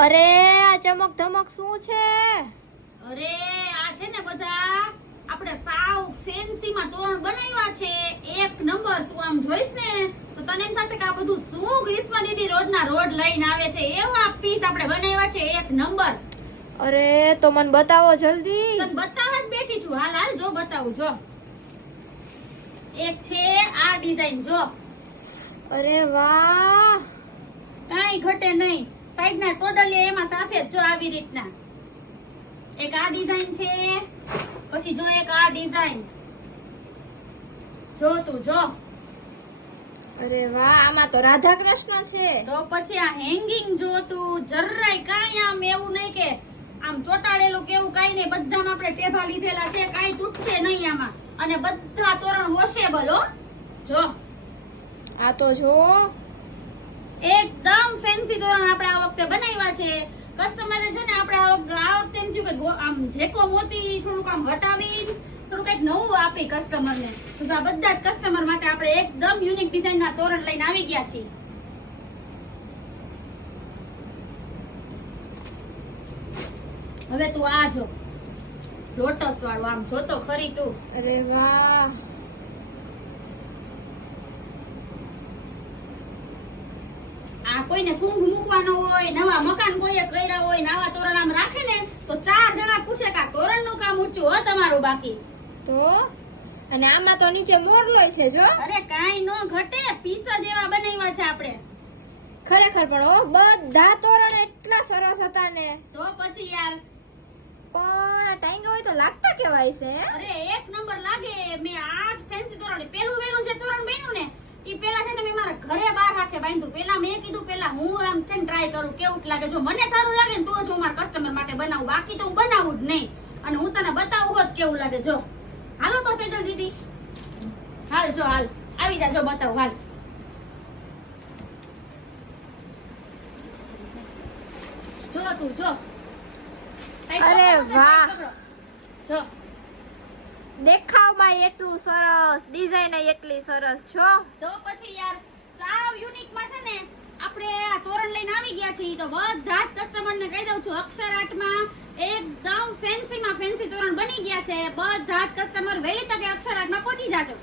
અરે આ ચમક ધમક શું છે? અરે આ છે ને બધા આપણે સાવ ફેન્સી માં તોરણ બનાવ્યા છે એક નંબર. તું આમ જોઈશ ને તો તને એમ થશે કે આ બધું શું ગ્રીષ્મા દીદી રોજના રોડ લઈને આવે છે. એવા પીસ આપણે બનાવ્યા છે એક નંબર. અરે તો મને બતાવો જલ્દી. તને બતાવવા જ બેઠી છું. હાલ હાલ જો બતાવું જો. એક છે આ ડિઝાઇન જો. અરે વાહ, કાંઈ ઘટે નહીં. સાઈડ ના ટોટલી એમાં સાથે જ જો આવી રીતના. એક આ ડિઝાઇન છે, પછી જો એક આ ડિઝાઇન. જો તું જો. અરે વાહ, આમાં તો રાધા કૃષ્ણ છે. તો પછી આ હેંગિંગ જો તું. જરાય કાંઈ આમ એવું નહીં કે આમ ચોટાડેલું કેવું કાંઈ નહીં. બધામાં આપણે ટેભા લીધેલા છે, કાંઈ તૂટશે નહીં આમાં. અને બધા તોરણ વોશેબલ હો. જો આ તો જો એકદમ ફેન્સી તોરણ આપણે આ વખતે બનાવ્યા છે. કસ્ટમરે છે ને આપણે આ વખતે એમ થયું કે આમ જેકો મોતી થોડુંક આમ હટાવી થોડું કઈક નવું આપી કસ્ટમરને. તો આ બધા જ કસ્ટમર માટે આપણે એકદમ યુનિક ડિઝાઇન ના તોરણ લઈને આવી ગયા છીએ. હવે તું આ જો લોટસ વાળું આમ જો તો ખરી તું. અરે વાહ, આ કોઈને કુંભ મૂકવાનો હોય, નવા મકાન કોઈએ કર્યા હોય, નવા તોરણ આમ રાખે ને તો 4 જણા પૂછે કે આ તોરણ નું કામ ઊંચું હો તમારું બાકી. તો અને આમાં તો નીચે મોરલોય છે જો. અરે કાંઈ નો ઘટે. પીસા જેવા બનાવ્યા છે આપણે. ખરેખર પણ ઓ બધા તોરણ એટલા સરસ હતા ને. તો પછી યાર પણ ટાઈંગા હોય તો લાગતા કેવાય છે. અરે એક નંબર લાગે. મેં આજ ફેન્સી તોરણ પેલું જે તોરણ બન્યું ને ઈ પેલા છે ને મેં મારા ઘરે બહાર રાખે બાંધ્યું. પેલા મેં કીધું પેલા હું આમ છે ને ટ્રાય કરું કેવું લાગે. જો મને સારું લાગે ને તો જ હું મારા કસ્ટમર માટે બનાવું, બાકી તો હું બનાવું જ નહીં. અને હું તને બતાવું હોત કેવું લાગે. જો હાલો તો સેજલ દીદી, હાલ જો હાલ આવી જા. જો બતાવું હાલ. જો તું જો. અરે વાહ, જો દેખાવમાં એટલું સરસ, ડિઝાઇન એટલી સરસ છો. તો પછી યાર સાવ યુનિક માં છે ને આપણે આ તોરણ લઈને આવી ગયા છીએ. તો બધા જ કસ્ટમર ને કહી દઉં છું અક્ષર આર્ટમાં એકદમ ફેન્સી માં ફેન્સી તોરણ બની ગયા છે. બધા જ કસ્ટમર વહેલી તકે અક્ષર આર્ટમાં પહોંચી જાજો.